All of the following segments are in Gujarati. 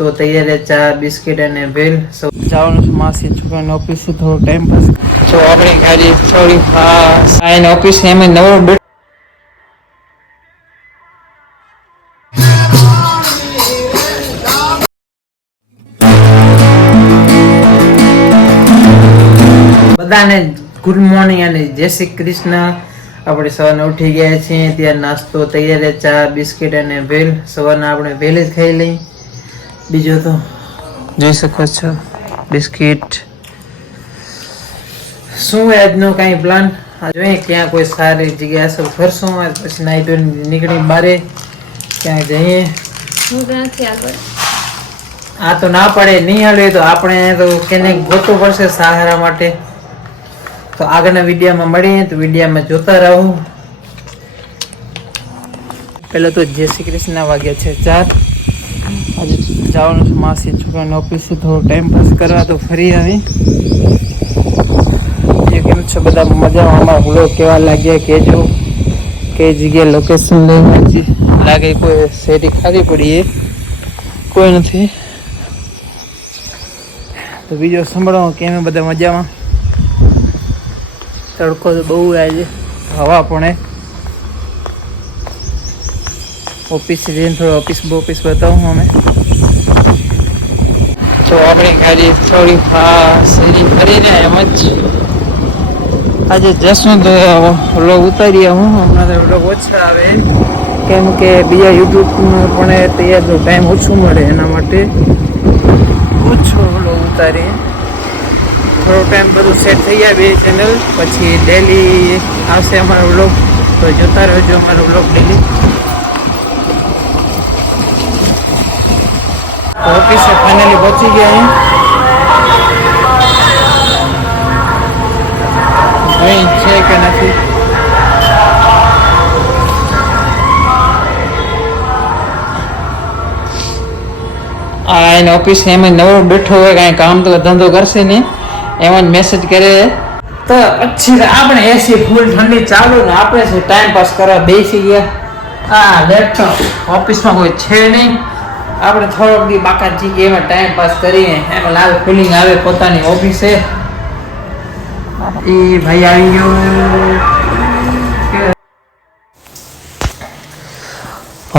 તો તૈયાર છે ચા બિસ્કિટ અને ભેલ સૌ જવાનું છે માસી છોકરાની ઓફિસ થોડો ટાઈમ પાસ તો આપણે ગાડી થોડી આઈને ઓફિસ એમ નવો બધાને ગુડ મોર્નિંગ અને જય શ્રી કૃષ્ણ. આપણે સવારના ઉઠી ગયા છીએ ત્યાં નાસ્તો તૈયાર ચા બિસ્કિટ અને ભેલ સવારના આપણે વહેલી જ ખાઈ લઈ બીજું તો? જોઈ શકો છો. બિસ્કિટ. શું આજનો કાંઈ પ્લાન જોઈએ ક્યાં કોઈ સારી જગ્યા સર ફરશું આજ પછી નાઈ ધોઈને નીકળી બારે. ક્યાં જઈએ? આ તો ના પડે નહીં હાલે તો આપણે તો કેને ગોતવું પડશે સહારા માટે. તો આગળના વિડીયોમાં મળીએ તો વિડીયોમાં જોતા રહો. પેલા તો જય શ્રી કૃષ્ણ વાગ્યા છે ચાર. આજે જવાનું છે માસી છોકરાની ઓફિસે થોડો ટાઈમ પાસ કરવા તો ફરી આવી. જે કેમ છે બધા મજામાં? અમારા વ્લોગ કેવા લાગ્યા? કેજો કઈ જગ્યાએ લોકેશન લઈ લાગે કોઈ શેરી ખાલી પડીએ કોઈ નથી. તો બીજો સંભળાવો કેમ બધા મજામાં? તડકો તો બહુ આજે હવા પણ એ ઓફિસ જઈને થોડો ઓફિસ ઓફિસ બતાવું અમે. તો આપણી ગાડી થોડી ફરી ફરીને એમ જ આજે જશું તો વ્લોગ ઉતારીએ હું. હમણાં તો વ્લોગ ઓછા આવે. કેમ કે બીજા યુટ્યુબનું પણ તૈયાર તો ટાઈમ ઓછું મળે એના માટે. ઓછો વ્લોગ ઉતારીએ. થોડો ટાઈમ બધું સેટ થઈ જાય બે ચેનલ પછી ડેલી આવશે અમારો વ્લોગ તો જોતા રહેજો અમારો વ્લોગ ડેલી ઓફિસે ફાઇનલી પહોંચી ગયા અહીં. છે કે નથી? આ એને ઓફિસ એમાં નવો બેઠો હોય, કાંઈ કામ તો ધંધો કરશે નહીં. એમાં મેસેજ કરે તો પછી આપણે એસી ફૂલ ઠંડી ચાલુ ને આપણે ટાઈમ પાસ કરવા બેસી ગયા? આ લેપટોપ ઓફિસમાં કોઈ છે નહીં. આપણે થોડોક દી બાકાત જઈએ એમાં ટાઈમ પાસ કરીને એમાં લાલ ફિલિંગ આવે પોતાની ઓફિસે એ. ભાઈ આવી ગયો.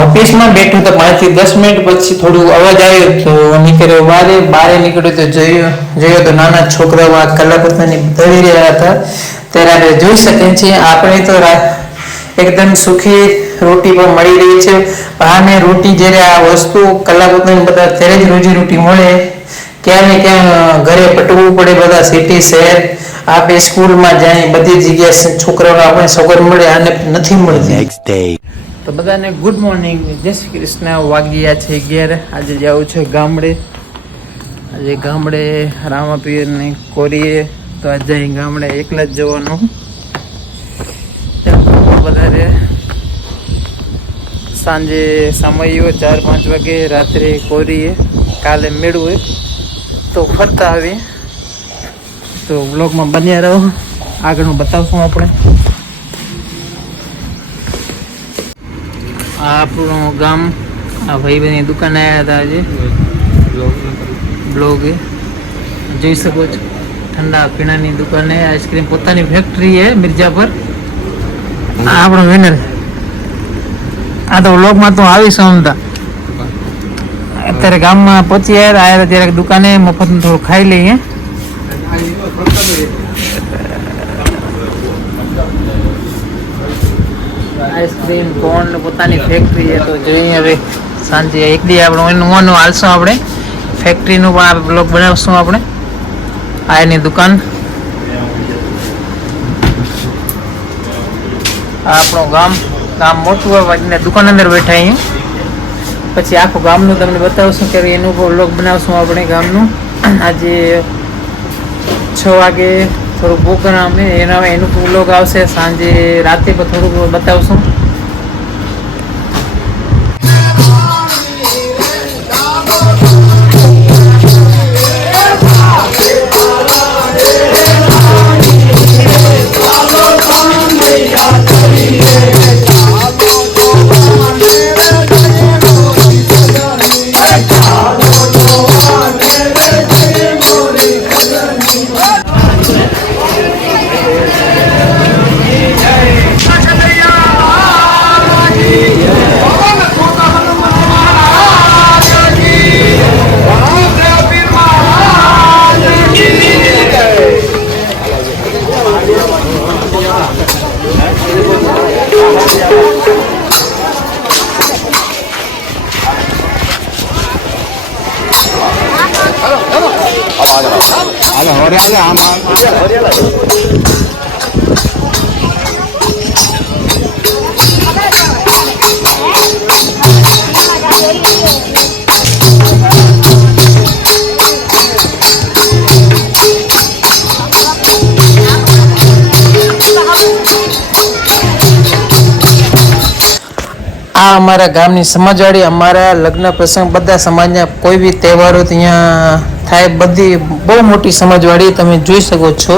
ઓફિસમાં બેઠું તો પાંચથી દસ મિનિટ પછી થોડું અવાજ આવ્યો તો નીકળ્યો બારે. બારે નીકળ્યો તો જોયો. જોયો તો નાના છોકરાઓ આ કલાકૃતિની દળી રહ્યા હતા. ત્યારે જોઈ શકીએ છીએ, આપણે તો એકદમ સુખી રોટી પણ મળી રહી છે. આને રોટી જ્યારે આ વસ્તુ કલાકૃતિની બધા ત્યારે જ રોજી રોટી મળે. ક્યાં ને ક્યાં ઘરે પટવું પડે બધા સિટી શહેર. આપે સ્કૂલમાં જાય બધી જગ્યાએ છોકરાઓને આપણે સગવડ મળે આને નથી મળતી. તો બધાને ગુડ મોર્નિંગ જય શ્રી કૃષ્ણ. વાગ્યા છે અગિયાર. આજે જવું છે ગામડે. આજે ગામડે રામાપીરને કોરીએ. તો આજે અહીં ગામડે એકલા જ જવાનું ત્યાં બહુ વધારે સાંજે સમયો ચાર પાંચ વાગે, રાત્રે કોરીએ, કાલે મેળવું તો ફરતા આવીએ. તો બ્લોગમાં બન્યા રહો. આગળનું બતાવશું આપણે. આપણું ગામ, આ ભાઈબંધની દુકાન આવ્યા હતા આજે. બ્લોગ જોઈ શકો છો. ઠંડા પીણાની દુકાને આઈસ્ક્રીમ પોતાની ફેક્ટરી છે મિર્જાપર આ આપણો વિનર આ તો વ્લોગમાં તો આવીશ અમદા અત્યારે ગામમાં પહોંચી આવ્યા ત્યારે દુકાને મફતનું થોડું ખાઈ લઈએ. આઈસ્ક્રીમ કોન પોતાની ફેક્ટરી છે, તો જોઈએ હવે સાંજે એક દી આપણે એનું આપણે. ફેક્ટરીનું પણ આપણે બ્લોગ આપણે. આ એની દુકાન. આપણું ગામ. ગામ મોટું હોય દુકાન અંદર બેઠા અહીંયા. પછી આખું ગામનું તમને બતાવશું કે એનું બ્લોગ બનાવશું આપણે ગામનું. આજે છ વાગે થોડું અમે એના એનું વ્લોગ આવશે સાંજે રાતે થોડુંક બતાવશું. આ અમારા ગામની સમાજવાળી અમારા લગ્ન પ્રસંગ બધા સમાજના કોઈ બી તહેવારો ત્યાં થાય, બધી બહુ મોટી સમાજવાળી તમે જોઈ શકો છો.